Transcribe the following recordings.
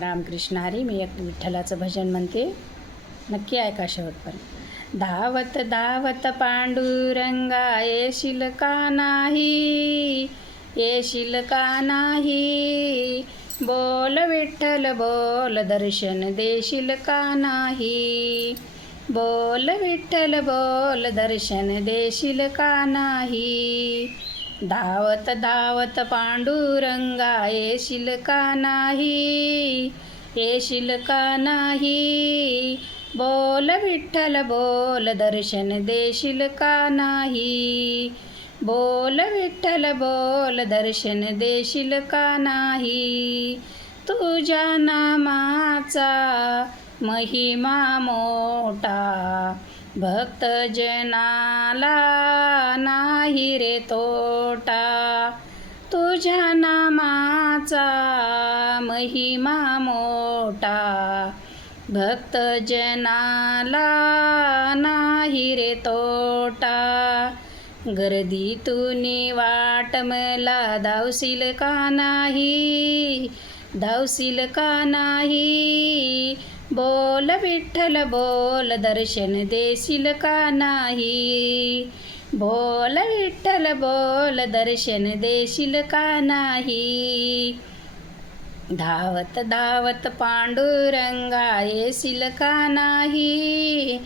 रामकृष्ण हरी. मी एक विठ्ठलाचं भजन म्हणते, नक्की ऐका शेवटपर्यंत. धावत धावत पांडुरंगा येशील का नाही, येशील का नाही, बोल विठ्ठल बोल दर्शन देशील का नाही, बोल विठ्ठल बोल दर्शन देशील का नाही. धावत धावत पांडुरंगा येशील का नाही, येशील का नाही, बोल विठ्ठल बोल दर्शन देशील का नाही, बोल विठ्ठल बोल दर्शन देशील का नाही. तुझ्या नामाचा महिमा मोठा, भक्त जनाला नाही रे तोटा. तुझ्या नामाचा महिमा मोठा, भक्त जनाला नाही रे तोटा. गर्दीतून वाट मला धावशील का नाही, धावशील का नाही, बोल विठ्ठल बोल दर्शन देशील का नाही, बोल विठ्ठल बोल दर्शन देशील का नाही. धावत धावत पांडुरंगा येशील का नाही,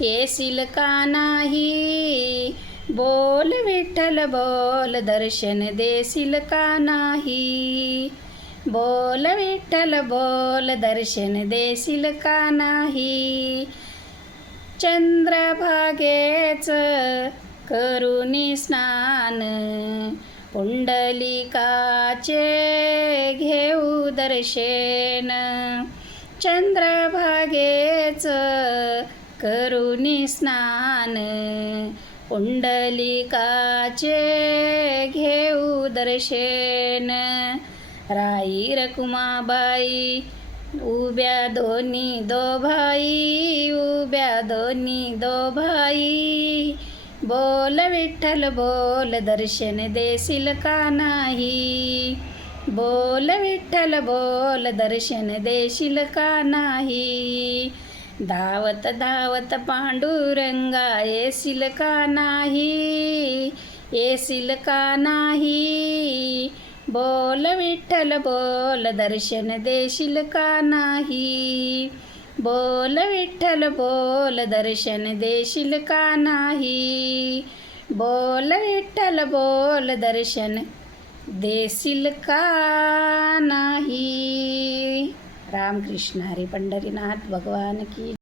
येशील का नाही, बोल विठ्ठल बोल दर्शन देशील का नाही, बोल विठ्ठल बोल दर्शन देशील का नाही. चंद्रभागेच करुणी स्नान, पुंडलिकाचे घेऊ दर्शन. चंद्रभागेच करुणी स्नान, पुंडलिकाचे घेऊ दर्शन. राई रखुमाबाई उभ्या दोन्ही दो भाई, उभ्या दोन्ही दो भाई, बोल विठ्ठल बोल दर्शन देशील का नाही, बोल विठ्ठल बोल दर्शन देशील का नाही. धावत धावत पांडुरंगा येशील का नाही, येशील का नाही, बोल विठ्ठल बोल दर्शन देशील का नाही, बोल विठ्ठल बोल दर्शन देशील का नाही, बोल विठ्ठल बोल दर्शन देशील का नाही. रामकृष्ण हरी. पंढरीनाथ भगवान की